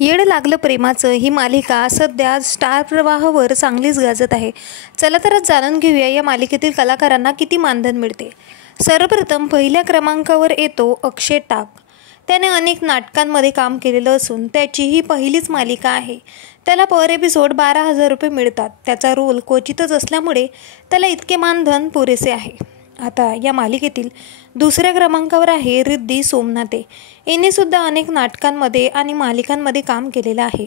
येड लागलं प्रेमाचं ही मालिका सध्या स्टार प्रवाहावर चांगलीच गाजत आहे. चला तर आज जाणून घेऊया या मालिकेतील कलाकारांना किती मानधन मिळते. सर्वप्रथम पहिल्या क्रमांकावर येतो अक्षय टाक. त्याने अनेक नाटकांमध्ये काम केलेलं असून त्याची ही पहिलीच मालिका आहे. त्याला पर एपिसोड 12,000 रुपये मिळतात. त्याचा रोल क्वचितच असल्यामुळे त्याला इतके मानधन पुरेसे आहे. आता या मालिकेतील दुसऱ्या क्रमांकावर आहे रिद्धी सोमनाथे. हिने सुद्धा अनेक नाटकांमध्ये आणि मालिकांमध्ये काम केलेलं आहे.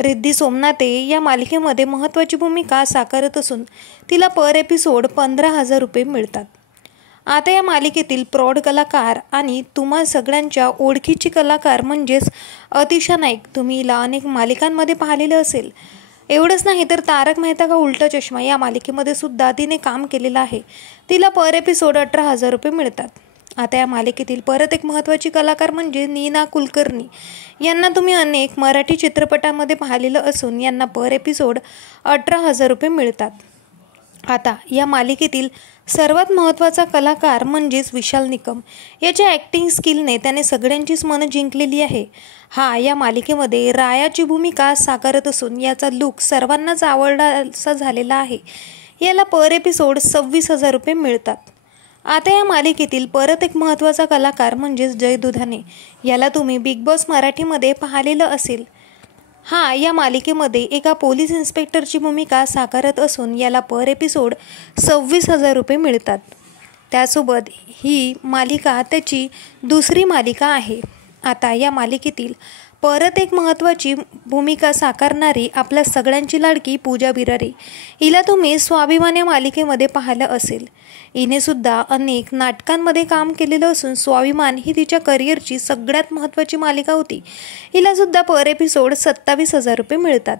रिद्धी सोमनाथे या मालिकेमध्ये महत्त्वाची भूमिका साकारत असून तिला पर एपिसोड 15,000 रुपये मिळतात. आता या मालिकेतील प्रौढ कलाकार आणि तुम्हा सगळ्यांच्या ओळखीची कलाकार म्हणजेच अतिशा नाईक. तुम्ही हिला अनेक मालिकांमध्ये पाहिलेलं असेल. एवढंच नाही तर तारक मेहता का उलटा चष्मा या मालिकेमध्ये सुद्धा तिने काम केलेलं आहे. तिला पर एपिसोड 18,000 रुपये मिळतात. आता या मालिकेतील परत एक महत्त्वाची कलाकार म्हणजे नीना कुलकर्णी. यांना तुम्ही अनेक मराठी चित्रपटांमध्ये पाहिलेलं असून यांना पर एपिसोड 18,000 रुपये मिळतात. आता या मालिकेतील सर्वात महत्त्वाचा कलाकार म्हणजेच विशाल निकम. याच्या ॲक्टिंग स्किलने त्याने सगळ्यांचीच मनं जिंकलेली आहे. हा या मालिकेमध्ये रायाची भूमिका साकारत असून याचा लूक सर्वांनाच आवडलासा झालेला आहे. याला पर एपिसोड 26,000 रुपये मिळतात. आता या मालिकेतील परत एक महत्त्वाचा कलाकार म्हणजेच जय दुधाणे. याला तुम्ही बिग बॉस मराठीमध्ये पाहिलेलं असेल. हा या मालिकेमध्ये एका पोलीस इन्स्पेक्टरची भूमिका साकारत असून याला पर एपिसोड 26,000 रुपये मिळतात. त्यासोबत ही मालिका त्याची दुसरी मालिका आहे. आता या मालिकेतील परत एक महत्त्वाची भूमिका साकारणारी आपल्या सगळ्यांची लाडकी पूजा बिरारी. हिला तुम्ही स्वाभिमान या मालिकेमध्ये पाहिलं असेल. हिने सुद्धा अनेक नाटकांमध्ये काम केलेलं असून स्वाभिमान ही तिच्या करिअरची सगळ्यात महत्त्वाची मालिका होती. हिला सुद्धा पर एपिसोड 27,000 रुपये मिळतात.